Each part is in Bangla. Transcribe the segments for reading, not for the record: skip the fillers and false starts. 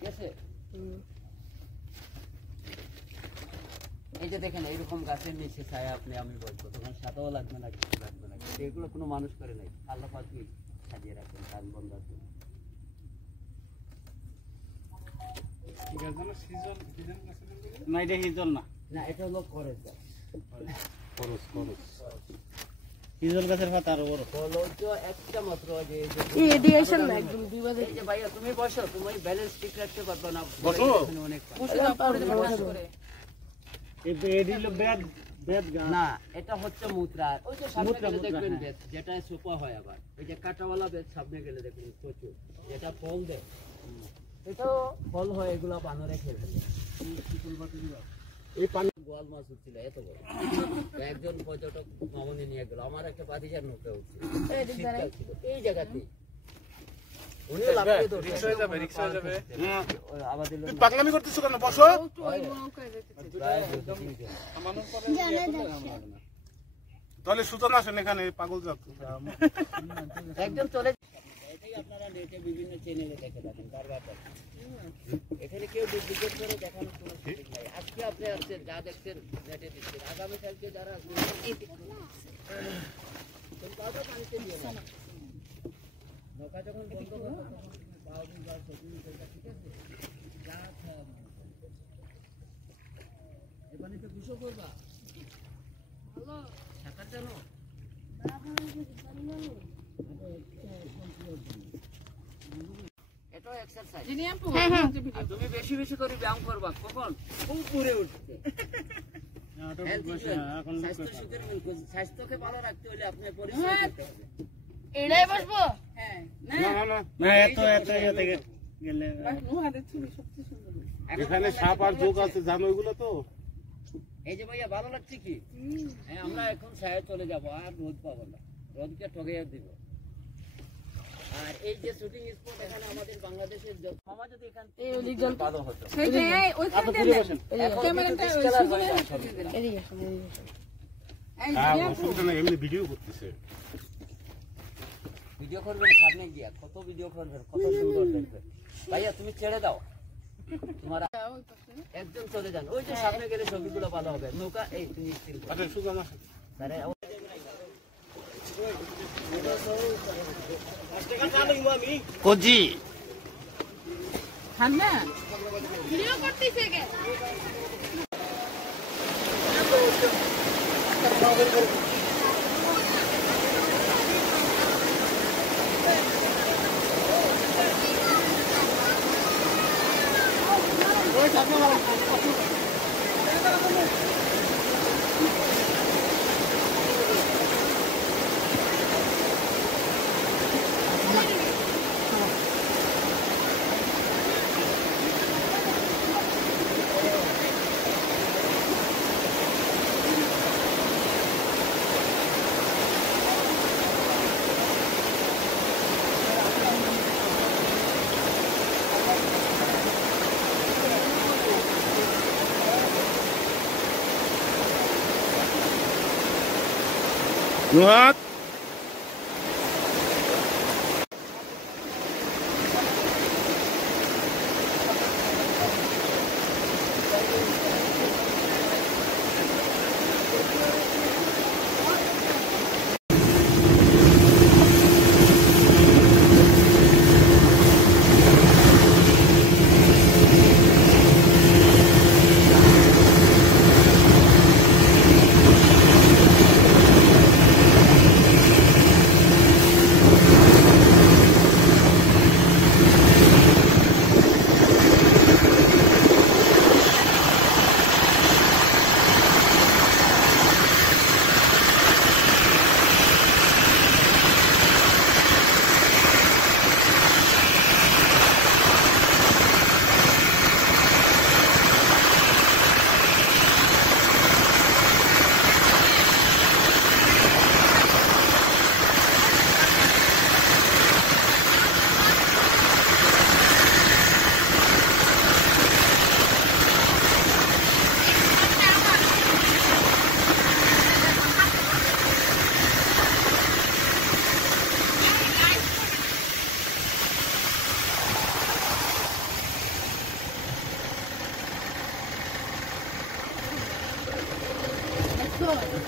ঠিক আছে? এই যে দেখেন এইরকম গাছের নিচে ছায়া আপনি আমি বলবো তখন সাদাও লাগবে না, কিছু লাগবে না, এগুলো কোনো মানুষ করে নাই, আল্লাহ পাকই সাজিয়ে রাখেন কান বন্ধ আছে। না এটা হিজল না, না এটা হলো খরচ গাছ। হিজল গাছের পাতা আরো বড়। একটা মাত্র যে রেডিয়েশন না একদম বিবাদে। এই যে ভাইয়া তুমি বসো, তুমি ব্যালেন্স ঠিক রাখতে পারবে না, বসো অনেক না, এটা হচ্ছে মুত্রা। ওই যে সামনে গেলে দেখবেন বেত, যেটা সোপা হয়, আবার ওই যে কাটাওয়ালা বেত সামনে গেলে দেখবেন প্রচুর, যেটা ফল দেয়, এটাও ফল হয়, এগুলা বানরে খেলে। এই পানি গোয়াল মাছ উঠছিল এত বড়, একজন পর্যটক মামনি নিয়ে গেল, আমার একটা বাতিজার নৌকা উঠছিল এই জায়গাতে। পাগলামি করতেছো কেন? বসো। তাহলে সুতন আসেন এখানে, পাগল যাত একদম চলে। এটাই আপনারা নেটে বিভিন্ন চ্যানেলে দেখে থাকেন, এখানে কেউ ডুপ্লিকেট করে দেখানোর কোনো সুযোগ নাই। আজকে আপনি আসছেন, যা দেখছেন নেটে দিচ্ছেন, আগামীকালকে যারা আসবেন পানিতে দিয়ে না, নৌকা যখন বন্ধ করবে পানিতে গুছো করবা সাঁতার জানো? এটাও এক্সারসাইজ। তুমি বেশি বেশি করে ব্যায়াম করবা, কখন উপরে উঠতে। স্বাস্থ্যকে ভালো রাখতে হলে আপনার পরিশ্রম করতে হবে। এটাই বসবো। এখানে সাপ আর যোগ আছে, জানো এগুলো তো? এই যে ভাইয়া ভালো লাগছে কি? হ্যাঁ, আমরা এখন ছায়া চলে যাব, আর রোদ পাবো না, রোদকে ঠকিয়ে দিব। আর এই যে শুটিং স্পট এখানে আমাদের বাংলাদেশের সমাজ যদি এখান থেকে ভালো হতো, এমনি ভিডিও করতেছে, ভিডিও করবেন সামনে গিয়া, কত ভিডিও করবেন, কত সুন্দর দেখবে। ভাইয়া তুমি ছেড়ে দাও, তোমার একদম চলে যান, ওই যে সামনে গেলে ছবিগুলো ভালো হবে। নৌকা এই তুমি কোজি ঠান্ডা ভিডিও করতেছে কে? নুহাত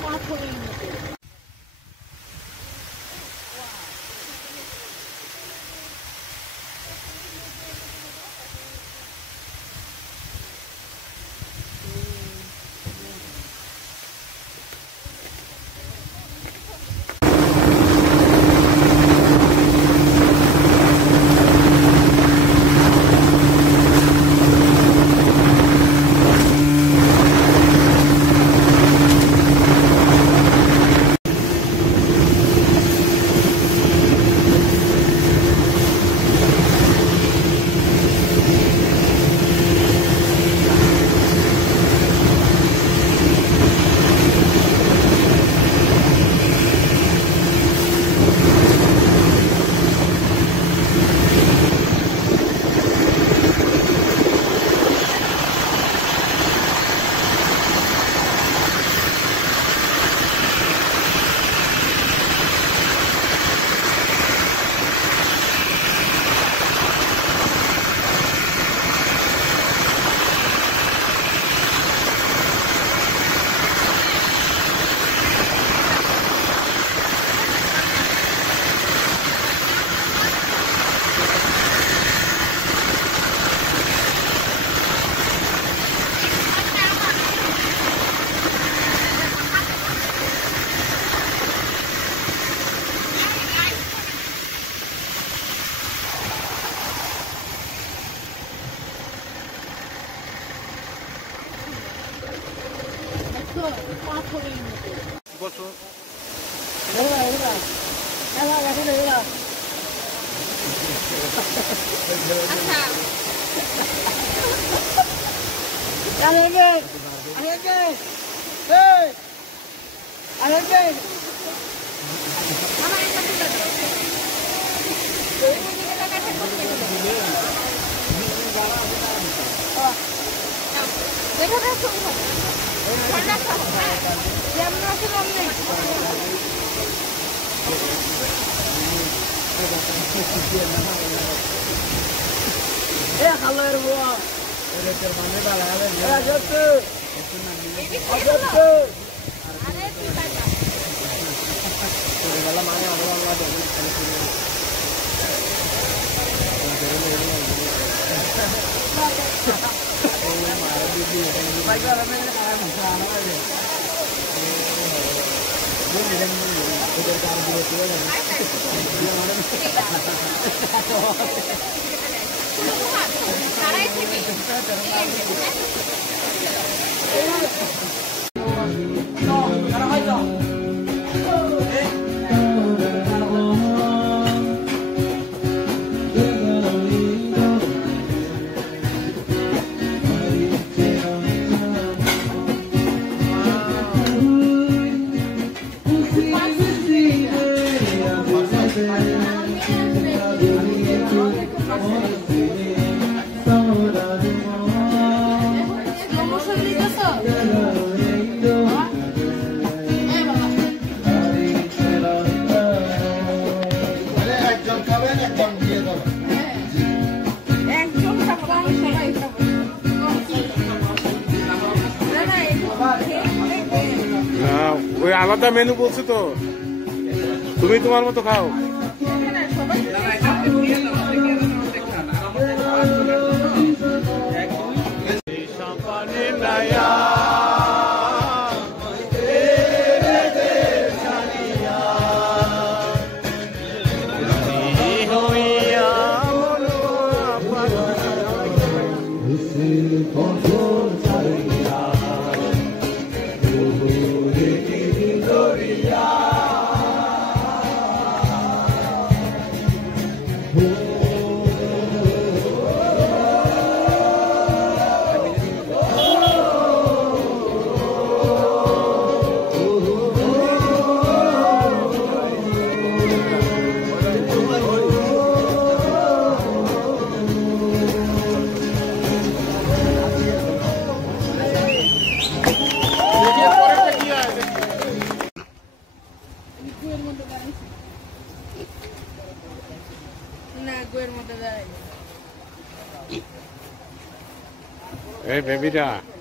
পাথরের মতো। পাথরের মতো। বছর ওই আলাদা মেনু বলছে তো, তুমি তোমার মতো খাও। Hey, baby, da.